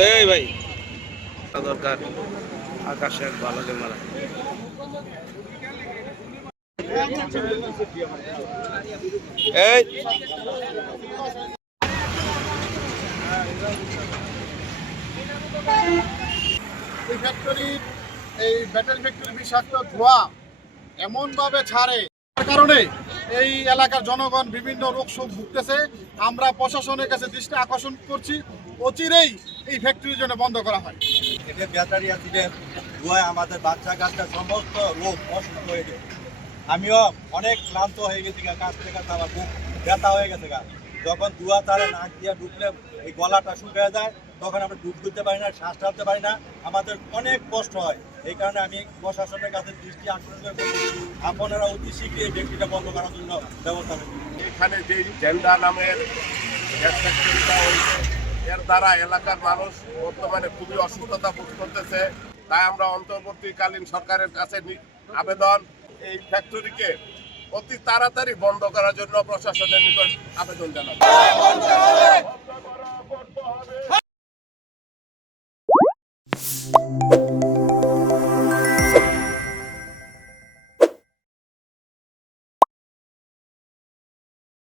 এই ভাই। দরকার আকাশের ভালো ক্যামেরা। এই। এই ফ্যাক্টরির এই ব্যাটারি ফ্যাক্টরির বিষাক্ত ধোঁয়া এমনভাবে ছাড়ে কারণে এই এলাকার জনগণ বিভিন্ন রোগ শোক ভুগতেছে। আমরা প্রশাসনের কাছে দৃষ্টি আকর্ষণ করছি। অচিরেই এই ফ্যাক্টরি যেন বন্ধ করা হয়। এতে ব্যাটারি অ্যাক্সিডেন্ট ধোঁয়ায় আমাদের বাচ্চা কাচ্চা সমস্ত রোগ অসুস্থ হয়ে গেছে আমিও অনেক ক্লান্ত হয়ে গেছি কাজ থেকে আমার বুক ব্যথা হয়ে গেছে গা। যখন ধোঁয়া তারা নাক দিয়ে ঢুকলে এই গলাটা শুকিয়ে যায় তখন আমরা ডুব দিতে পারি না শ্বাস টানতে পারি না। আমাদের অনেক কষ্ট হয়। এই কারণে আমি প্রশাসনের কাছে দৃষ্টি আকর্ষণ করে বলছি, আপনারা অতি শীঘ্রই এই ব্যক্তিটা বন্ধ করার জন্য ব্যবস্থা নেবেন। এখানে যে জেন্ডা নামের এর দ্বারা এলাকার মানুষ বর্তমানে খুবই অসুস্থতা বোধ করতেছে। তাই আমরা অন্তর্বর্তীকালীন সরকারের কাছে আবেদন। এই ফ্যাক্টরিকে অতি তাড়াতাড়ি বন্ধ করার জন্য প্রশাসনের নিকট আবেদন জানাব। Música